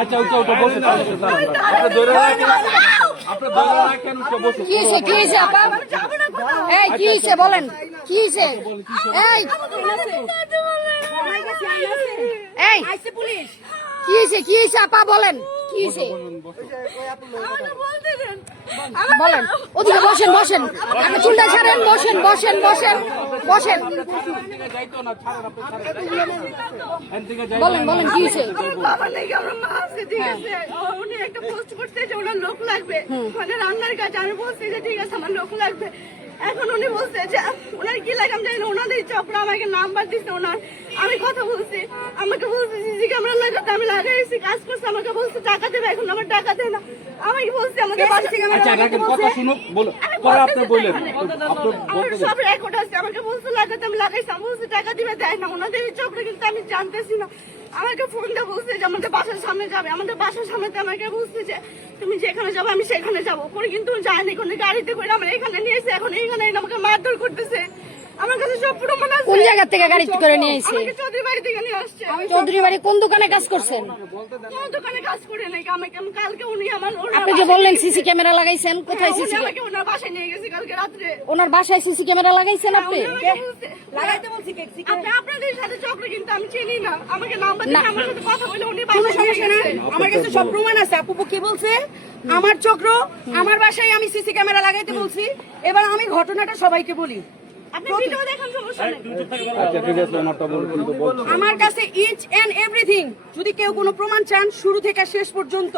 আচ্ছা ওটা বলতে বলেন কি হয়েছে? কি হয়েছে আপা বলেন কি হয়েছে বলেন। ওদিকে বসেন বসেন, আপনি চুলটা ছাড়েন, বসেন বসেন বসেন বসেন, বলেন বলেন কি হয়েছে? উনি একটা পোস্ট করতে যে ওনার লোক লাগবে, মানে রান্নার কাজ। আমি বলছি যে ঠিক আছে আমার লোক লাগবে। এখন উনি বলছে যে ওনার কি লাগে আমি জানি না, ওনাদের চক্র আমাকে নাম্বার দিচ্ছে ওনার। আমি কথা বলছি, আমাকে বলছে সিসি ক্যামেরা লাগাতে, আমি লাগাইছি, কাজ করছে, আমাকে বলছে টাকা দেবে, এখন আমার টাকা দেয় না। আমাকে বলছে আমাদের বাসা থেকে কথা শুনো বলো পরে আপনি বললেন আমার সব রেকর্ড আছে। আমাকে বলছে লাগাতে, আমি লাগাইছি, আমি বলছি টাকা দিবে, দেয় না। ওনাদের চক্র কিন্তু আমি জানতেছি না। আমাকে ফোন দিয়ে বলছে যে আমাদের বাসার সামনে যাবে, আমাদের বাসার সামনে আমাকে বলছে যে তুমি যেখানে যাবো আমি সেখানে যাবো। পরে কিন্তু যায়নি, কোনো গাড়িতে করে আমার এখানে নিয়েছে। এখন এইখানে আমাকে মারধর করতেছে। আমার কাছে সব প্রমাণ আছে। কোন জায়গা থেকে গাড়ি করে নিয়ে এসেছে? আমাকে চৌধুরী বাড়ি থেকে নিয়ে আসছে। চৌধুরী বাড়ি কোন দোকানে কাজ করছেন? কোন দোকানে কাজ করে নাই। আমাকে কালকে উনি আমার আপনি যে বললেন সিসি ক্যামেরা লাগাইছেন, কোথায় সিসি? আমাকে ওনার বাসায় নিয়ে গেছে কালকে রাত্রে। ওনার বাসায় সিসি ক্যামেরা লাগাইছেন আপনি? লাগাইতে বলছি আপনাদের সাথে চক্র কিন্তু আমি চিনি না। আমাকে নাম্বার দিয়ে আমার সাথে কথা বলে উনি বাসায় সমস্যা না। আমার কাছে সব প্রমাণ আছে। আপু কি বলছে? আমার চক্র, আমার বাসায় আমি সিসি ক্যামেরা লাগাইতে বলছি। এবার আমি ঘটনাটা সবাইকে বলি। আপনি ভিডিও দেখেন, সমস্যা নেই। আচ্ছা ঠিক আছে ওনারটা বলুন। আমার কাছে ইচ এন্ড এভরিথিং, যদি কেউ কোনো প্রমাণ চান শুরু থেকে শেষ পর্যন্ত,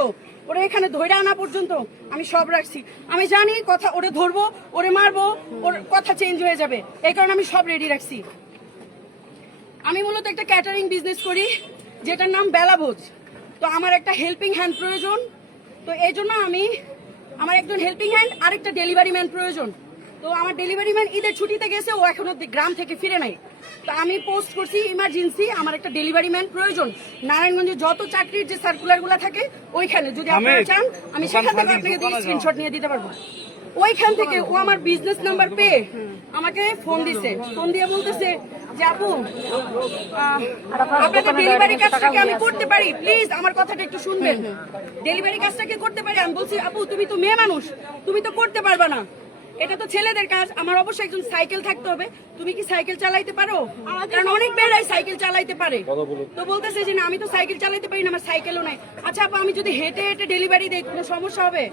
ওরা এখানে ধরে আনা পর্যন্ত আমি সব রাখছি। আমি জানি কথা ওরে ধরবো, ওরে মারবো, ওর কথা চেঞ্জ হয়ে যাবে, এই কারণে আমি সব রেডি রাখছি। আমি মূলত একটা ক্যাটারিং বিজনেস করি যেটার নাম বেলাভোজ। তো আমার একটা হেল্পিং হ্যান্ড প্রয়োজন। তো এই জন্য আমার একজন হেল্পিং হ্যান্ড আর একটা ডেলিভারি ম্যান প্রয়োজন। তো আমার ডেলিভারি ম্যান ঈদের ছুটিতে গেছে, ও এখনো গ্রাম থেকে ফিরে নাই। তো আমি পোস্ট করছি ইমার্জেন্সি আমার একটা ডেলিভারি ম্যান প্রয়োজন। নারায়ণগঞ্জে যত চাকরির যে সার্কুলার গুলা থাকে ওইখানে যদি আপনারা চান আমি সেখান থেকে আপনাকে স্ক্রিনশট নিয়ে দিতে পারবো। ওইখান থেকে ও আমার বিজনেস নাম্বার পেয়ে আমাকে ফোন দিছে। ফোন দিয়ে বলতেছে যে আপু আপনাদের ডেলিভারি কাজটাকে আমি করতে পারি, প্লিজ আমার কথাটা একটু শুনবেন। ডেলিভারি কাজটাকে করতে পারি। আমি বলছি আপু তুমি তো মেয়ে মানুষ, তুমি তো করতে পারবা না, এটা তো ছেলেদের কাজ। আমার অবশ্যই একজন সাইকেল থাকতে হবে। তুমি কি সাইকেল চালাইতে পারো? কারণ অনেক মেয়েরাই সাইকেল চালাইতে পারে। তো বলতেছে যে না আমি তো সাইকেল চালাইতে পারি না, আমার সাইকেলও নাই। আচ্ছা আপা আমি যদি হেঁটে হেঁটে ডেলিভারি দেই কোনো সমস্যা হবে?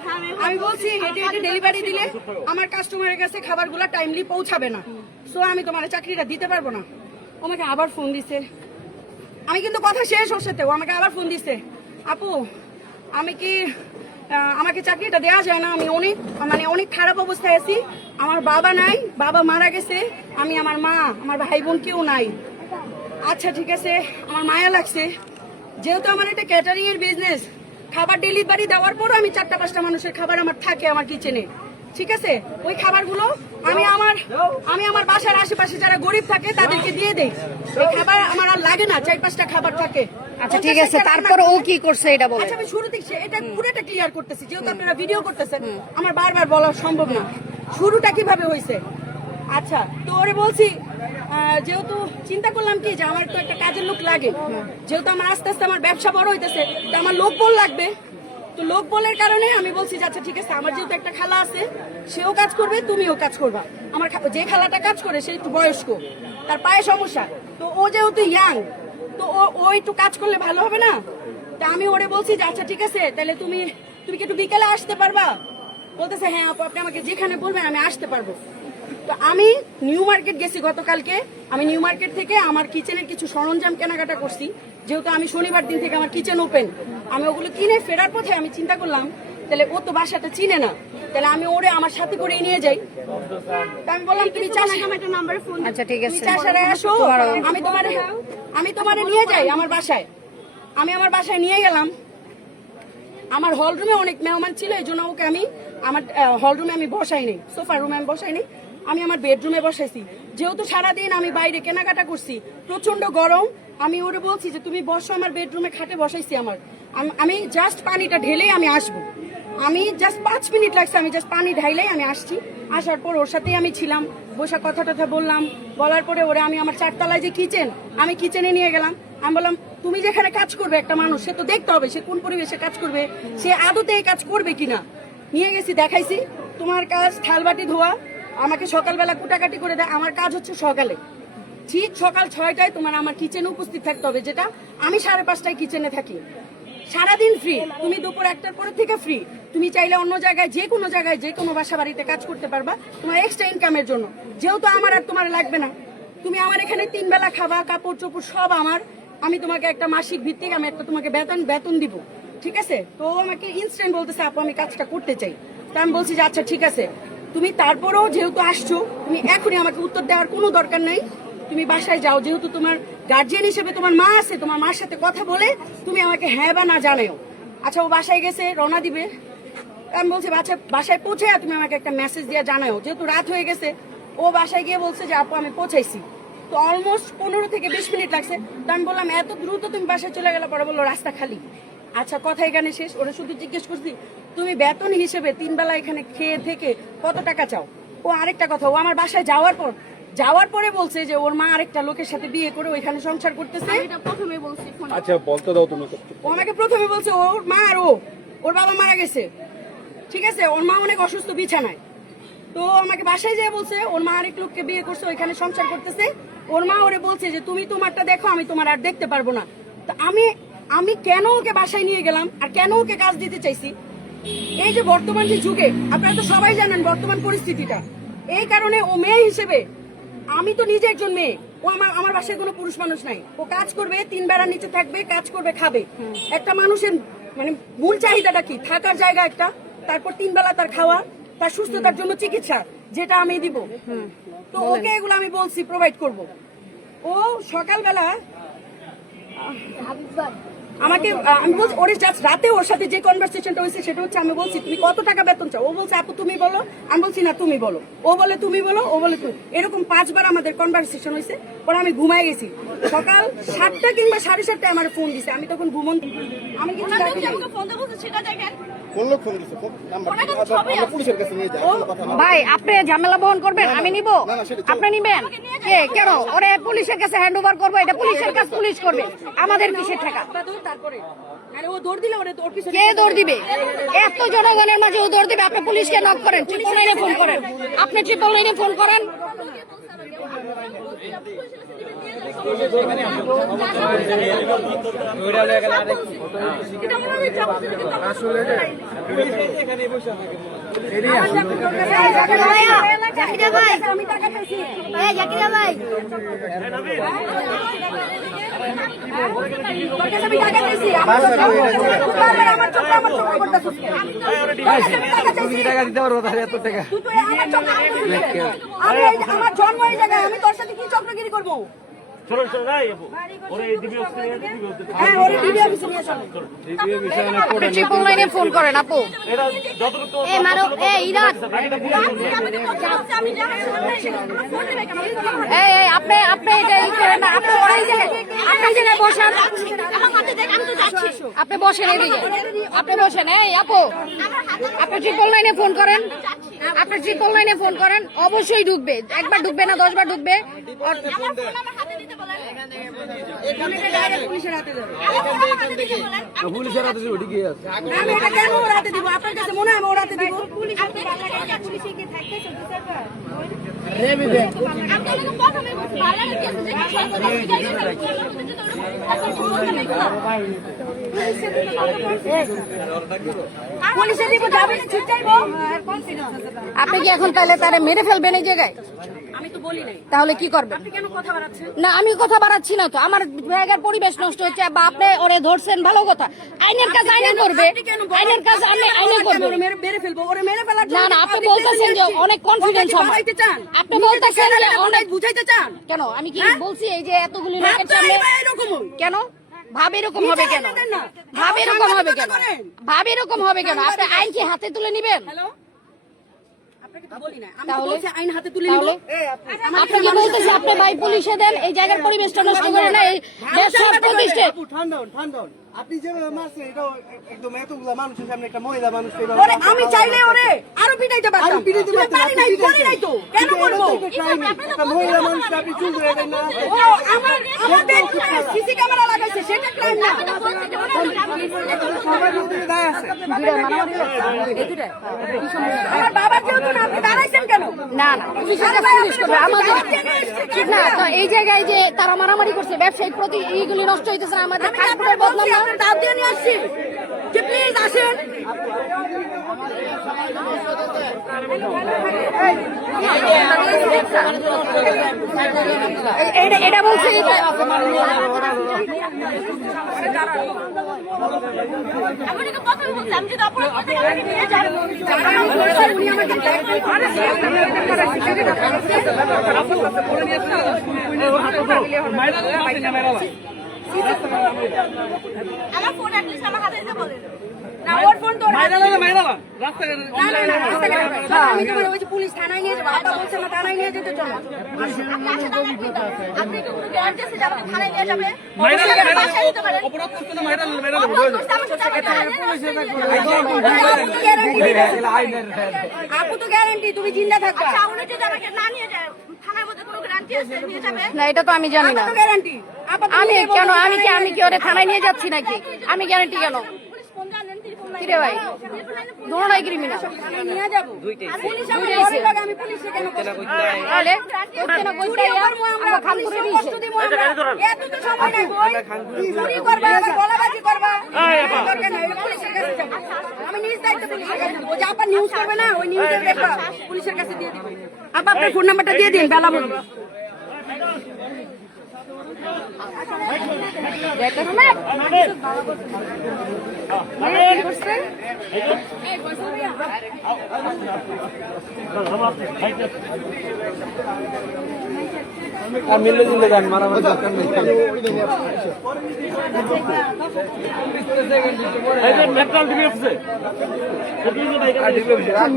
আমি বলছি হেঁটে হেঁটে ডেলিভারি দিলে আমার কাস্টমারের কাছে খাবারগুলো টাইমলি পৌঁছাবে না, সো আমি তোমার চাকরিটা দিতে পারবো না। আমাকে আবার ফোন দিছে, আমি কিন্তু কথা শেষ ওর সাথে, ও আমাকে আবার ফোন দিছে আপু আমি কি আমাকে চাকরিটা দেওয়া যায় না, আমি অনেক খারাপ অবস্থায় আছি, আমার বাবা নাই, বাবা মারা গেছে, আমি আমার মা আমার ভাই বোন কেউ নাই। আচ্ছা ঠিক আছে, আমার মায়া লাগছে, যেহেতু আমার একটা ক্যাটারিং এর বিজনেস, খাবার ডেলিভারি দেওয়ার পরও আমি 4-5টা মানুষের খাবার আমার থাকে আমার কিচেনে, ঠিক আছে, ওই খাবারগুলো আমি আমার বাসার আশেপাশে যারা গরিব থাকে তাদেরকে দিয়ে দেই। ওই খাবার আমার আর লাগে না, 4-5টা খাবার থাকে। আচ্ছা ঠিক আছে, তারপর ও কি করছে এটা বলেন। আচ্ছা আমি শুরু থেকে এটা পুরোটা ক্লিয়ার করতেছি, যেহেতু আপনারা ভিডিও করতেছেন আমার বারবার বলা সম্ভব না শুরুটা কিভাবে হয়েছে। আচ্ছা তো ওরে বলছি যেহেতু চিন্তা করলাম কি যে আমার তো একটা কাজের লোক লাগে, যেহেতু আমার আস্তে আস্তে আমার ব্যবসা বড় হইতেছে, তো আমার লোক বল লাগবে। তো লোক বলের কারণে আমি বলছি যে আচ্ছা ঠিক আছে, আমার যেহেতু একটা খালা আছে, সেও কাজ করবে, তুমিও কাজ করবা। আমার যে খালাটা কাজ করে সে একটু বয়স্ক, তার পায়ে সমস্যা, তো ও যেহেতু ইয়াং, তো ও একটু কাজ করলে ভালো হবে না। তা আমি ওরে বলছি যে আচ্ছা ঠিক আছে, তাহলে তুমি কি একটু বিকেলে আসতে পারবা? বলতেছে হ্যাঁ আপু আপনি আমাকে যেখানে বলবেন আমি আসতে পারবো। তো আমি নিউ মার্কেট গেছি গতকালকে, আমি নিউ মার্কেট থেকে আমার কিচেনের কিছু সরঞ্জাম কেনাকাটা করছি, যেহেতু আমি শনিবার দিন থেকে আমার কিচেন ওপেন। আমি ওগুলো কিনে ফেরার পথে আমি চিন্তা করলাম তাহলে ও তো বাসাটা চিনে না, তাহলে আমি ওরে আমার সাথে করে নিয়ে যাই। আমি বললাম তুমি নাম্বারে ফোন, আচ্ছা ঠিক আছে চাষারায় আসো, আমি তোমারে নিয়ে যাই আমার বাসায়। আমি আমার বাসায় নিয়ে গেলাম, আমার হল রুমে অনেক মেহমান ছিল, এই জন্য ওকে আমি আমার হল রুমে আমি বসাই নেই, সোফার রুমে আমি বসাই নেই, আমি আমার বেডরুমে বসাইছি। যেহেতু সারাদিন আমি বাইরে কেনাকাটা করছি, প্রচন্ড গরম, আমি ওরে বলছি যে তুমি বসো আমার বেডরুমে, খাটে বসাইছি। আমি জাস্ট পানিটা ঢেলেই আমি আসবো, আমি জাস্ট 5 মিনিট লাগছে, আমি জাস্ট পানি ঢাইলেই আমি আসছি। আসার পর ওর সাথেই আমি ছিলাম, বসে কথা টথা বললাম, বলার পরে ওরে আমি আমার 4 তলায় যে কিচেন, আমি কিচেনে নিয়ে গেলাম। আমি বললাম তুমি যেখানে কাজ করবে একটা মানুষ, সে তো দেখতে হবে সে কোন পরিবেশে কাজ করবে, সে আদতে এই কাজ করবে কিনা। নিয়ে গেছি, দেখাইছি তোমার কাজ থালবাটি ধোয়া, আমাকে সকালবেলা কুটাকাটি করে দেয়। আমার কাজ হচ্ছে সকালে, ঠিক সকাল 6টায় তোমার আমার কিচেনে উপস্থিত থাকতে হবে, যেটা আমি 5:30টায় কিচেনে থাকি। সারাদিন ফ্রি, তুমি দুপুর 1টার পরে থেকে ফ্রি। তুমি চাইলে অন্য জায়গায় যে কোনো বাসা বাড়িতে কাজ করতে পারবা তোমার এক্সট্রা ইনকামের জন্য, যেহেতু আমার আর তোমার লাগবে না। তুমি আমার এখানে 3 বেলা খাবা, কাপড় চোপড় সব আমার। আমি তোমাকে একটা মাসিক ভিত্তিক আমি একটা তোমাকে বেতন দিব, ঠিক আছে? তো ও আমাকে ইনস্ট্যান্ট বলতেছে আপু আমি কাজটা করতে চাই। তো আমি বলছি যে আচ্ছা ঠিক আছে, তুমি তারপরেও যেহেতু আসছো, তুমি এখনই আমাকে উত্তর দেওয়ার কোনো দরকার নাই, তুমি বাসায় যাও। যেহেতু তোমার গার্জিয়ান হিসেবে তোমার মা আছে, তোমার মার সাথে কথা বলে তুমি আমাকে হ্যাঁ বা না জানাও। আচ্ছা ও বাসায় গেছে, রওনা দিবে। আমি বলছি আচ্ছা বাসায় পৌঁছে তুমি আমাকে একটা মেসেজ দিয়ে জানাও, যেহেতু রাত হয়ে গেছে। ও বাসায় গিয়ে বলছে যে আপু আমি পৌঁছাইছি। তো অলমোস্ট 15 থেকে 20 মিনিট লাগছে। তো আমি বললাম এত দ্রুত তুমি বাসায় চলে গেলে, পরে বললো রাস্তা খালি। আচ্ছা কথা এখানে শেষ। ওরা শুধু জিজ্ঞেস করছি তুমি বেতন হিসেবে 3 বেলা এখানে খেয়ে থেকে কত টাকা চাও। ও আরেকটা কথা, ও আমার বাসায় যাওয়ার পরে বলছে যে ওর মা আরেকটা লোকের সাথে বিয়ে করে ওইখানে সংসার করতেছে। এটা প্রথমে বলছি ফোনে। আচ্ছা বলতে দাও তুমি। ও আমাকে প্রথমে বলছে ওর মা আর ওর বাবা মারা গেছে, ঠিক আছে? ওর মা অনেক অসুস্থ বিছানায়। তো আমাকে বাসায় যেয়ে বলছে ওর মা আরেক লোককে বিয়ে করছে, ওইখানে সংসার করতেছে। ওর মা ওরে বলছে যে তুমি তোমারটা দেখো, আমি তোমার আর দেখতে পারবো না। তো আমি কেন ওকে বাসায় নিয়ে গেলাম আর কেন ওকে কাজ দিতে চাইছি, এই যে বর্তমান যে যুগে আপনারা তো সবাই জানেন বর্তমান পরিস্থিতিটা, এই কারণে ও মেয়ে হিসেবে, আমি তো নিজে একজন মেয়ে, ও আমার বাসায় কোনো পুরুষ মানুষ নাই। ও কাজ করবে, 3 বেড়ার নিচে থাকবে, কাজ করবে, খাবে। একটা মানুষের মানে মূল চাহিদাটা কি? থাকার জায়গা একটা, তারপর 3 বেলা তার খাওয়া, তার সুস্থতার জন্য চিকিৎসা, যেটা আমি দিব। তো ওকে এগুলো আমি বলছি প্রোভাইড করব। ও সকালবেলা আমাকে আমি বলছি ওর জাস্ট রাতে ওর সাথে যে কনভারসেশনটা হয়েছে সেটা হচ্ছে আমি বলছি তুমি কত টাকা বেতন চাও। ও বলছে আপু তুমি বলো। আমি বলছি না তুমি বলো। ও বলে তুমি বলো, ও বলে তুমি। এরকম 5 বার আমাদের কনভারসেশন হয়েছে। পরে আমি ঘুমাই গেছি। সকাল 7টা কিংবা 7:30টায় আমার ফোন দিছে, আমি তখন ঘুমন। আমি কিছু ওনার জানি না। আমাকে ফোন দিয়ে বলছে সেটা দেখেন। কোন লোক ফোন দিছে? নাম্বার ওনার কাছে ছবি আছে। পুলিশের কাছে নিয়ে যায়, কোনো কথা না। ভাই আপনি ঝামেলা বহন করবেন, আমি নিব? না, না, সেটা আপনি নিবেন? কেন ওরে পুলিশের কাছে হ্যান্ড ওভার করবো? এটা পুলিশের কাজ, পুলিশ করবে। আমাদের কিসের টাকা? তারপরে আরে ও দৌড় দিলে ওরে ওর পিছনে কে দৌড় দিবে? এত জনগণের মাঝে ও দৌড় দিবে? আপনি পুলিশকে নক করেন, 999 ফোন করেন। আপনি 999 ফোন করেন। এটা মনে হয় চাপা দিলে কিন্তু আসলে আমি টাকা পেয়েছি। এই জাকিরা ভাই, আমি টাকা পেয়েছি। আমার চোখ করতেছিস। টাকা দিতে পারবো তাহলে এত টাকা। তুই তো আমার চোখ আমার জন্ম এই জায়গায়, আমি তোর সাথে কি চক্রগিরি করবো? হ্যাঁ ওরে ডিবি অফিসে নিয়ে চলো। আপনি 999 ফোন করেন আপু। এই মারো, এই ইরাত, আমি জানাই ফোন দিবে কেন? এই আপনি এটা ই করেন না। আপনি ওরাই যে আপনি যে বসেন, আমার হাতে দেখ, আমি তো যাচ্ছি। আপনি বসেন এদিকে, আপনি বসেন। এই আপু, আপনি 999 ফোন করেন। আপনি 999 ফোন করেন, অবশ্যই ঢুকবে। একবার ঢুকবে না, 10 বার ঢুকবে। আমার ফোন আমার হাতে দিতে বলেন। পুলিশের হাতে দেবে। আমার ফোন আমার হাতে দিতে বলেন। পুলিশের হাতে ছিল, ঠিকই আছে। আমি এটা কেন ওর হাতে দিব? আপনার কাছে মনে হয় আমি ওর হাতে দিব? আপনি পুলিশে কি থাকতেছে দুসারবার? আপনি আমাকে প্রথমে বলছেন ভালো লাগছে যে সরকার থেকে গেছে। এখন বলতে পুলিশে দিব, যাবে না, ছুট যাইবো। আপনি কি এখন তাহলে তারে মেরে ফেলবেন এই জায়গায়? আমি তো বলি নাই। তাহলে কি করবেন? আপনি কেন কথা বাড়াচ্ছেন? না আমি কথা বাড়াচ্ছি না তো, আমার জায়গার পরিবেশ নষ্ট হচ্ছে। বা আপনি ওরে ধরছেন, ভালো কথা। আইনের কাজ আইনে করবে, আইনের কাজ আইনে করবে। ওরে মেরে ফেলবো, ওরে মেরে ফেলার না না, আপনি বলতেছেন যে অনেক কনফিডেন্স হবে। বাড়াইতে চান? আপনি বলতেছেন যে অনেক, বুঝাইতে চান? কেন আমি কি বলছি এই যে এতগুলি লোকের ভাবটা সামনে? এরকম কেন ভাব এরকম হবে? কেন ভাব এরকম হবে? কেন ভাব এরকম হবে? কেন আপনি আইন কি হাতে তুলে নিবেন? হ্যালো, আপনাকে তো বলি না, আমি তো তাহলে? বলছি আইন হাতে তুলে নিব। তাহলে আপনাকে বলতেছি আপনি ভাই পুলিশে দেন, এই জায়গার পরিবেশটা নষ্ট করে না, এই ব্যবসা প্রতিষ্ঠা আপু ঠান্ডা হন, ঠান্ডা হন। আপনি যেভাবে মারছেন এটাও একদম এতগুলা মানুষের সামনে একটা মহিলা মানুষ ওরে আমি চাইলে ওরে আরো পিটাইতে পারতাম, আরো পিটাইতে কিন্তু পারতেন, পারি নাই, আপনি করি নাই তো, কেন করবো? একটা মহিলা মানুষকে আপনি চুল ধরে দেন না ও আমাদের সিসি ক্যামেরা লাগাইছে, সেটা ক্রাইম না। সবার মধ্যে দায় আছে। আমার বাবার যেহেতু না, আপনি দাঁড়াইছেন কেন? না না পুলিশের কাছে পুলিশ করবে আমাদের ঠিক না। তো এই জায়গায় যে তারা মারামারি করছে, ব্যবসায়িক প্রতি এইগুলি নষ্ট হইতেছে না, আমাদের আমি খারাপের আপনার বলছি, বদনাম না। আপনার দাঁত দিয়ে নিয়ে আসছি যে প্লিজ আসেন। এটা বলছে আমি ওনাকে কথা বলছি, আমি যদি অপরাধ করতে গেলে আমাকে নিয়ে যান। উনি আমাকে আমার ফোন অ্যাটলিস্ট আমার হাতে দিতে বলেন। না, ওর ফোন তো না, না, না, রাস্তাঘাটে না। আমি তোমার ওই যে পুলিশ থানায় নিয়ে যাবো, আপা বলছে না থানায় নিয়ে যেতে, চলো। আপনি আসেন, আপনি কি কোনো গ্যারান্টি আছে যে আমাকে থানায় নিয়ে যাবে? অবশ্যই আপনি বাসায় দিতে পারেন। অপরাধ করছে, আমাকে থানায় নিয়ে যাবে। আপু তো গ্যারান্টি তুমি জিন্দা থাকবা। আচ্ছা, উনি যদি আমাকে না নিয়ে যায়, থানার মধ্যে কোনো গ্যারান্টি আছে নিয়ে যাবে? না, এটা তো আমি জানি না। আপু তো গ্যারান্টি। আমি কেন আমি কি ওরে থানায় নিয়ে যাচ্ছি নাকি? আমি গ্যারান্টি কেন? পুলিশ ফোন জানেন, টেলিফোন লাইনে। কিরে ভাই দোনোটাই ক্রিমিনাল। নিয়ে যাবো। পুলিশ আমার ঘরে লাগে, আমি পুলিশে কেন কষ্ট দিব? তাহলে ওকে না কইতে আমরা খান করে দিয়েছে। কষ্ট দিব আমরা। এত তো সময় নাই বই। চুরি করবা, আবার গলাবাজি করবা। দরকার নাই, পুলিশের কাছে যাবো। আমি নিউজ দায়িত্ব পুলিশের কাছে দেবো। ওই যে আপা নিউজ করবে না, ওই নিউজের একটা পুলিশের কাছে দিয়ে দিব। আপা আপনার ফোন নাম্বারটা দিয়ে দিন, বেলা বলবো। আর মিলে দিলে গান মারামারি দরকার নেই।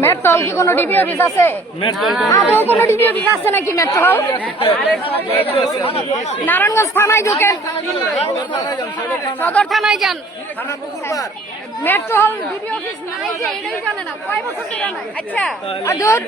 মেট্রোল কি কোনো ডিবি অফিস আছে? আদৌ কোনো ডিবি অফিস আছে নাকি মেট্রোল? নারায়ণগঞ্জ থানায় ঢুকেন, সদর থানায় যান। মেট্রোল ডিবি অফিস নাই যে এটাই জানে না, কয় বছর ধরে নাই। আচ্ছা আর দূর